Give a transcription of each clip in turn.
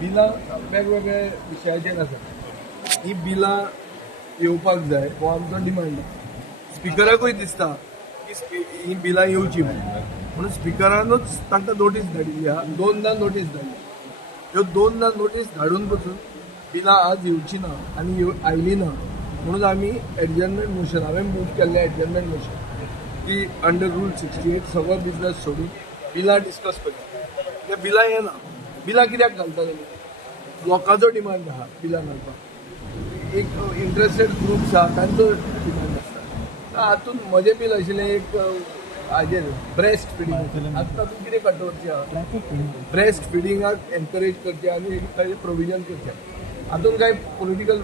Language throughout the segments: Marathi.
बिलां वेगवेगळ्या विशयाचेर आसा. ही बिलां येवपाक जाय हो आमचो डिमांड. स्पिकराकूय दिसता की ही बिलां येवची म्हणून स्पिकरानूच तांकां नोटीस धाडिल्ली आहा. 2दा नोटीस धाडली. ह्यो 2दा नोटीस धाडून पसून बिलां आज येवची ना आनी आयली ना म्हणून आमी एडजर्नमेंट मोशन हांवें मूव केल्लें एडजर्नमेंट मोशन की अंडर रूल 68 सगळो बिजनस सोडून बिलां डिस्कस करया. ते बिलां येना. बिलां कित्याक घालता तुमी? लोकांचो डिमांड आहा बिलां घालपाक. एक इंट्रस्टेड ग्रुप्स आहा तांचो डिमांड आसता. हातूंत म्हजें बील आशिल्लें एक हाजेर ब्रेस्ट फिडींग. आतां तातूंत कितें कंट्रोवर्सी आहा? ब्रेस्ट फिडिंगाक एनकरेज करचें आनी ताजें प्रोविजन करचें. हातूंत कांय पॉलिटिकल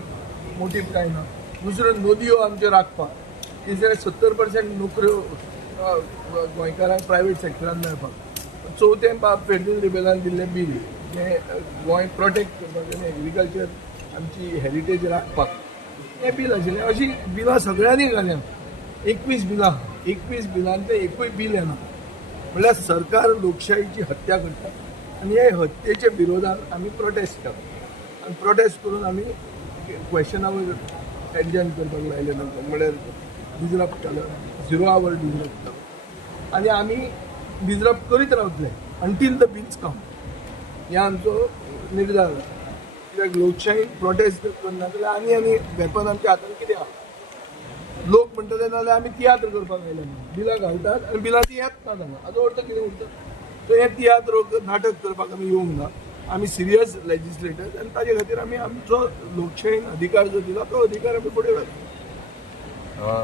मोटीव कांय ना. दुसऱ्यो नदयो आमच्यो राखपाक. तिसरे 70% नोकऱ्यो गोंयकारांक प्रायवेट सेक्टरान मेळपाक. चवथें फेडरल रिबेलान दिल्लें बील जें गोंय प्रोटेक्ट करपाक आनी एग्रीकल्चर आमची हेरिटेज राखपाक हें बील आशिल्लें. अशीं बिलां सगळ्यांनी घाल्या. 21 बिलां 21 बिलांचें एकूय बील येना. म्हणल्यार सरकार लोकशायेची हत्या करता आनी हे हत्येच्या विरोधात आमी प्रोटेस्ट केलो आनी प्रोटेस्ट करून आमी क्वेश्चनावर एडजर्न करपाक लायले. नंतर म्हळ्यार डिजरप्ट केलो 0 आवर डिजरप्ट केलो आनी आमी डिजरप्ट करीत रावतले अंटील द बिल्स कम. हे आमचो निर्धार. कित्याक लोकशायेक प्रोटेस्ट करना जाल्यार आनी वेपन आमच्या हातांत कितें आहा? लोक म्हणटले नाल्यार आमी तियात्र करपाक आयले. बिलां घालतात आनी बिलां ती येत ना हांगा. हाजो अर्थ कितें उरता? सो हे तियात्र नाटक करपाक आमी येवंक ना. आमी सिरियस लेजिस्लेटर्स आनी ताजे खातीर आमी आमचो लोकशायेन अधिकार जो दिला तो अधिकार आमी फुडें व्हरता.